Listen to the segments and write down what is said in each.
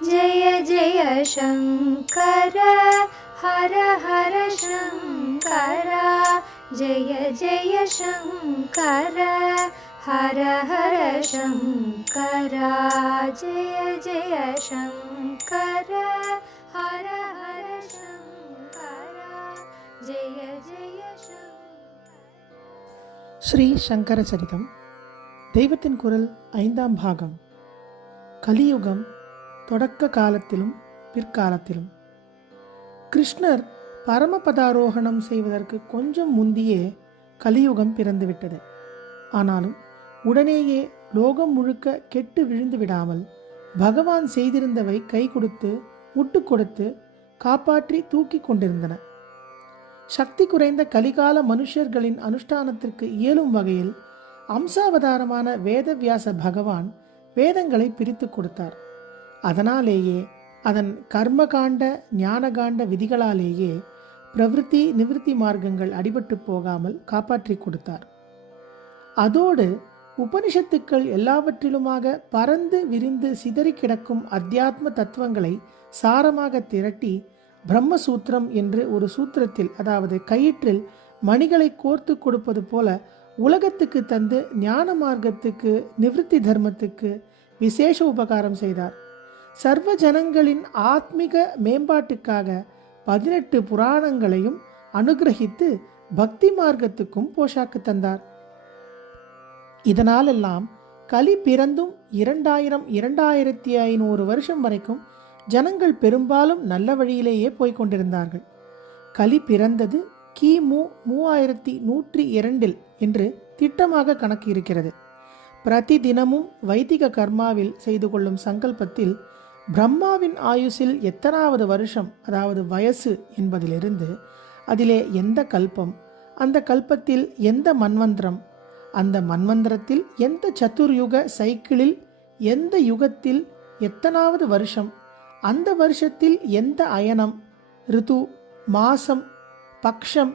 जय जय शङ्कर हर हर शङ्कर जय जय शङ्कर हर हर शङ्कर जय जय शङ्कर हर हर शङ्कर जय जय शङ्कर. ஸ்ரீ சங்கர சரிதம் தெய்வத்தின் குரல் 5ஆம் பாகம். கலியுகம் தொடக்க காலத்திலும் பிற்காலத்திலும். கிருஷ்ணர் பரமபதாரோகணம் செய்வதற்கு கொஞ்சம் முந்தியே கலியுகம் பிறந்துவிட்டது. ஆனாலும் உடனேயே லோகம் முழுக்க கெட்டு விழுந்து விடாமல் பகவான் செய்திருந்தவை கை கொடுத்து முட்டு கொடுத்து காப்பாற்றி தூக்கி கொண்டிருந்தன. சக்தி குறைந்த கலிகால மனுஷர்களின் அனுஷ்டானத்திற்கு இயலும் வகையில் அம்சாவதாரமான வேதவியாச பகவான் வேதங்களை பிரித்து கொடுத்தார். அதனாலேயே அதன் கர்மகாண்ட ஞானகாண்ட விதிகளாலேயே பிரவிற்த்தி நிவிற்த்தி மார்க்கங்கள் அடிபட்டு போகாமல் காப்பாற்றி கொடுத்தார். அதோடு உபனிஷத்துக்கள் எல்லாவற்றிலுமாக பறந்து விரிந்து சிதறி கிடக்கும் அத்தியாத்ம தத்துவங்களை சாரமாக திரட்டி பிரம்மசூத்திரம் என்று ஒரு சூத்திரத்தில், அதாவது கயிற்றில் மணிகளை கோர்த்து கொடுப்பது போல உலகத்துக்கு தந்து ஞான மார்க்கத்துக்கு நிவிற்த்தி தர்மத்துக்கு விசேஷ உபகாரம் செய்தார். சர்வ ஜனங்களின் ஆத்மிக மேம்பாட்டுக்காக 18 புராணங்களையும் அனுகிரகித்து பக்தி மார்க்கத்துக்கும் போஷாக்கு தந்தார். இதனாலெல்லாம் கலி பிறந்தும் 2500 வருஷம் வரைக்கும் ஜனங்கள் பெரும்பாலும் நல்ல வழியிலேயே போய்கொண்டிருந்தார்கள். கலி பிறந்தது கிமு 3102 என்று திட்டமாக கணக்கு இருக்கிறது. பிரதி தினமும் வைதிக கர்மாவில் செய்து கொள்ளும் சங்கல்பத்தில் பிரம்மாவின் ஆயுசில் எத்தனாவது வருஷம், அதாவது வயசு என்பதிலிருந்து அதிலே எந்த கல்பம், அந்த கல்பத்தில் எந்த மன்வந்திரம், அந்த மன்வந்திரத்தில் எந்த சதுர்யுக சைக்கிளில் எந்த யுகத்தில் எத்தனாவது வருஷம், அந்த வருஷத்தில் எந்த அயனம், ரிது, மாசம், பக்ஷம்,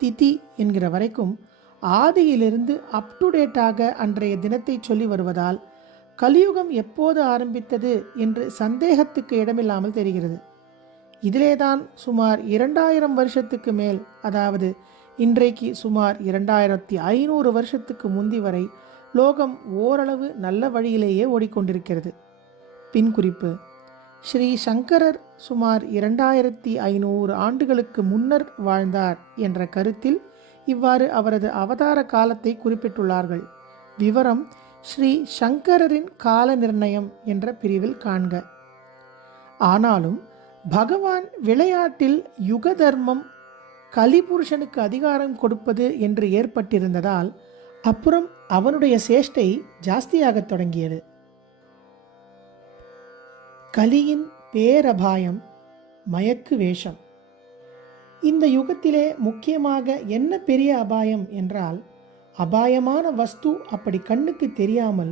திதி என்கிற வரைக்கும் ஆதியிலிருந்து அப் டு டேட்டாக அன்றைய தினத்தை சொல்லி வருவதால் கலியுகம் எப்போது ஆரம்பித்தது என்று சந்தேகத்துக்கு இடமில்லாமல் தெரிகிறது. இதிலேதான் சுமார் 2000 வருஷத்துக்கு மேல், அதாவது இன்றைக்கு சுமார் 2500 வருஷத்துக்கு முந்தி வரை லோகம் ஓரளவு நல்ல வழியிலேயே ஓடிக்கொண்டிருக்கிறது. பின் குறிப்பு: ஸ்ரீ சங்கரர் சுமார் 2500 ஆண்டுகளுக்கு முன்னர் வாழ்ந்தார் என்ற கருத்தில் இவ்வாறு அவரது அவதார காலத்தை குறிப்பிட்டுள்ளார்கள். விவரம் ஸ்ரீ சங்கரரின் கால நிர்ணயம் என்ற பிரிவில் காண்க. ஆனாலும் பகவான் விளையாட்டில் யுக தர்மம் கலிபுருஷனுக்கு அதிகாரம் கொடுப்பது என்று ஏற்பட்டிருந்ததால் அப்புறம் அவனுடைய சேஷ்டை ஜாஸ்தியாக தொடங்கியது. கலியின் பேரபாயம், மயக்கு வேஷம். இந்த யுகத்திலே முக்கியமாக என்ன பெரிய அபாயம் என்றால், அபாயமான வஸ்து அப்படி கண்ணுக்கு தெரியாமல்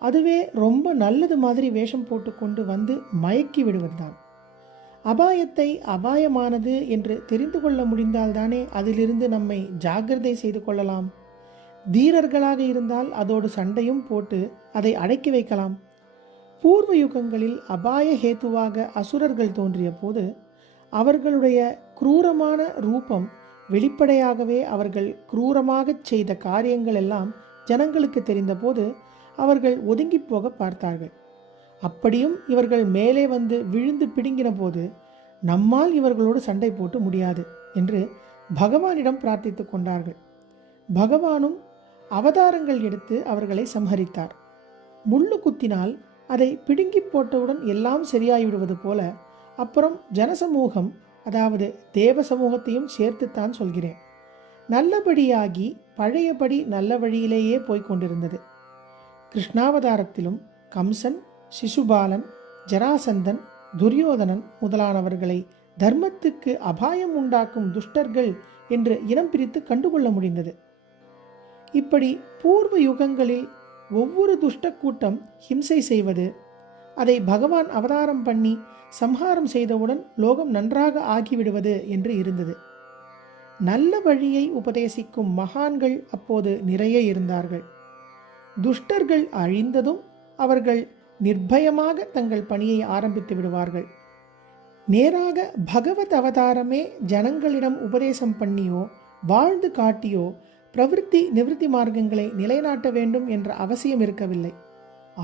அதுவே ரொம்ப நல்லது மாதிரி வேஷம் போட்டுக்கொண்டு வந்து மயக்கி விடுவதுதான். அபாயத்தை அபாயமானது என்று தெரிந்து கொள்ள முடிந்தால்தானே அதிலிருந்து நம்மை ஜாக்கிரதை செய்து கொள்ளலாம். தீரர்களாக இருந்தால் அதோடு சண்டையும் போட்டு அதை அடக்கி வைக்கலாம். பூர்வ யுகங்களில் அபாய ஹேத்துவாக அசுரர்கள் தோன்றிய போது அவர்களுடைய குரூரமான ரூபம் வெளிப்படையாகவே அவர்கள் குரூரமாக செய்த காரியங்கள் எல்லாம் ஜனங்களுக்கு தெரிந்தபோது அவர்கள் ஒதுங்கி போக பார்த்தார்கள். அப்படியும் இவர்கள் மேலே வந்து விழுந்து பிடுங்கின போது நம்மால் இவர்களோடு சண்டை போட்டு முடியாது என்று பகவானிடம் பிரார்த்தித்து கொண்டார்கள். பகவானும் அவதாரங்கள் எடுத்து அவர்களை சம்ஹரித்தார். முள்ளு குத்தினால் அதை பிடுங்கி போட்டவுடன் எல்லாம் சரியாகிவிடுவது போல அப்புறம் ஜனசமூகம், அதாவது தேவ சமூகத்தையும் சேர்த்துத்தான் சொல்கிறேன், நல்லபடியாகி பழையபடி நல்ல வழியிலேயே போய்கொண்டிருந்தது. கிருஷ்ணாவதாரத்திலும் கம்சன், சிசுபாலன், ஜராசந்தன், துரியோதனன் முதலானவர்களை தர்மத்துக்கு அபாயம் உண்டாக்கும் துஷ்டர்கள் என்று இனம் பிரித்து கண்டுகொள்ள முடிந்தது. இப்படி பூர்வ யுகங்களில் ஒவ்வொரு துஷ்ட கூட்டம் ஹிம்சை செய்வது, அதை பகவான் அவதாரம் பண்ணி சம்ஹாரம் செய்தவுடன் லோகம் நன்றாக ஆகிவிடுவது என்று இருந்தது. நல்ல வழியை உபதேசிக்கும் மகான்கள் அப்போது நிறைய இருந்தார்கள். துஷ்டர்கள் அழிந்ததும் அவர்கள் நிர்பயமாக தங்கள் பணியை ஆரம்பித்து விடுவார்கள். நேராக பகவத் அவதாரமே ஜனங்களிடம் உபதேசம் பண்ணியோ வாழ்ந்து காட்டியோ பிரவிற்த்தி நிவிருத்தி மார்க்கங்களை நிலைநாட்ட வேண்டும் என்ற அவசியம் இருக்கவில்லை.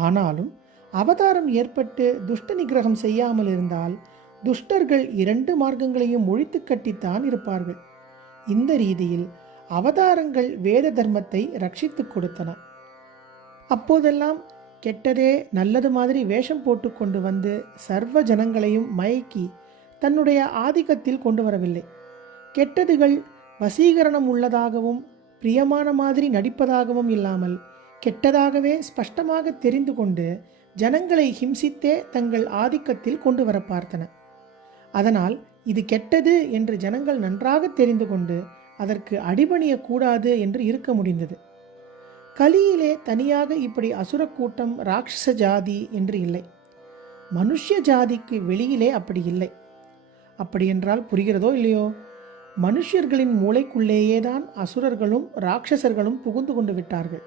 ஆனாலும் அவதாரம் ஏற்பட்டு துஷ்ட நிகிரகம் செய்யாமல் இருந்தால் துஷ்டர்கள் 2 மார்க்கங்களையும் ஒழித்து கட்டித்தான் இருப்பார்கள். இந்த ரீதியில் அவதாரங்கள் வேத தர்மத்தை ரட்சித்து கொடுத்தன. அப்போதெல்லாம் கெட்டதே நல்லது மாதிரி வேஷம் போட்டு கொண்டு வந்து சர்வ ஜனங்களையும் மயக்கி தன்னுடைய ஆதிக்கத்தில் கொண்டு வரவில்லை. கெட்டதுகள் வசீகரணம் உள்ளதாகவும் பிரியமான மாதிரி நடிப்பதாகவும் இல்லாமல் கெட்டதாகவே ஸ்பஷ்டமாக தெரிந்து கொண்டு ஜனங்களை ஹிம்சித்தே தங்கள் ஆதிக்கத்தில் கொண்டு வர பார்த்தன. அதனால் இது கெட்டது என்று ஜனங்கள் நன்றாக தெரிந்து கொண்டு அதற்கு அடிபணியக்கூடாது என்று இருக்க முடிந்தது. கலியிலே தனியாக இப்படி அசுர கூட்டம் ராட்சச ஜாதி என்று இல்லை. மனுஷ்ய ஜாதிக்கு வெளியிலே அப்படி இல்லை. அப்படியென்றால் புரிகிறதோ இல்லையோ, மனுஷர்களின் மூளைக்குள்ளேயேதான் அசுரர்களும் ராட்சசர்களும் புகுந்து கொண்டு விட்டார்கள்.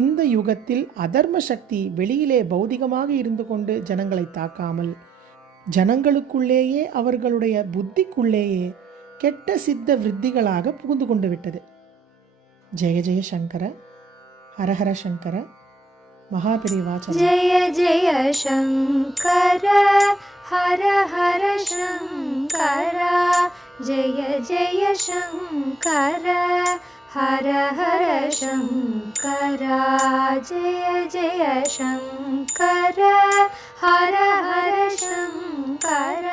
இந்த யுகத்தில் அதர்ம சக்தி வெளியிலே பௌதிகமாக இருந்து கொண்டு ஜனங்களை தாக்காமல் ஜனங்களுக்குள்ளேயே அவர்களுடைய புத்திக்குள்ளேயே கெட்ட சித்த விருத்திகளாக புகுந்து கொண்டு விட்டது. ஜெய ஜெய சங்கர, ஹரஹர சங்கர, மகாபெரிவாச்சரணம். ஜெய ஜெய சங்கர, ஹர ஹர சங்கர, ஜெய ஜெய சங்கர, ஹர ஹர சங்கர, ஜெய ஜெய சங்கர, ஹர ஹர சங்கர.